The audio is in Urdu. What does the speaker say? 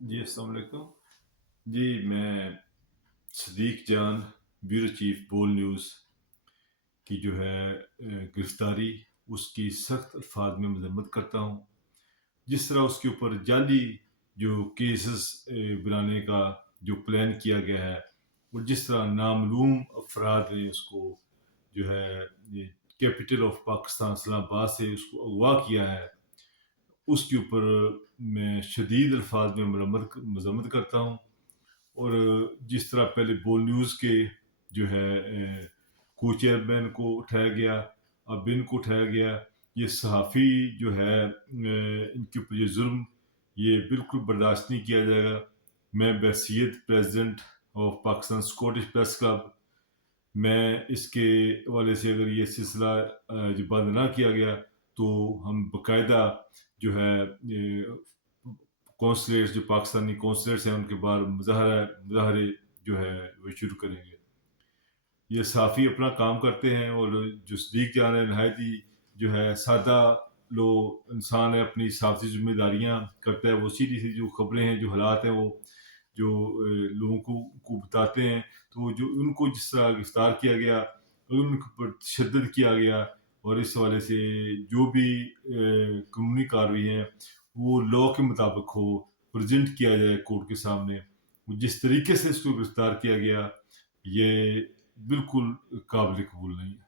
جی السلام علیکم جی میں صدیق جان بیورو چیف بول نیوز کی جو ہے گرفتاری اس کی سخت الفاظ میں مذمت کرتا ہوں. جس طرح اس کے اوپر جعلی جو کیسز بنانے کا جو پلان کیا گیا ہے اور جس طرح نامعلوم افراد نے اس کو جو ہے کیپٹل آف پاکستان اسلام آباد سے اس کو اغوا کیا ہے, اس کے اوپر میں شدید الفاظ میں مذمت کرتا ہوں. اور جس طرح پہلے بول نیوز کے جو ہے کو چیئرمین کو اٹھایا گیا, اب ان کو اٹھایا گیا, یہ صحافی جو ہے ان کے اوپر یہ ظلم یہ بالکل برداشت نہیں کیا جائے گا. میں بحیثیت president of Pakistan Scottish press club میں اس کے حوالے سے اگر یہ سلسلہ جو بند نہ کیا گیا تو ہم باقاعدہ جو ہے کونسلیٹس جو پاکستانی کونسلیٹس ہیں ان کے باہر مظاہرے جو ہے وہ شروع کریں گے. یہ صحافی اپنا کام کرتے ہیں اور جو صدیق جان ہے نہایت ہی جو ہے سادہ لو انسان ہے, اپنی صحافتی ذمہ داریاں کرتا ہے. وہ سیدھی سی جو خبریں ہیں جو حالات ہیں وہ جو لوگوں کو بتاتے ہیں, تو جو ان کو جس طرح گرفتار کیا گیا ان پر تشدد کیا گیا اور اس حوالے سے جو بھی قانونی کارروائی ہیں وہ لاء کے مطابق ہو, پریزنٹ کیا جائے کورٹ کے سامنے. جس طریقے سے اس کو گرفتار کیا گیا یہ بالکل قابل قبول نہیں ہے.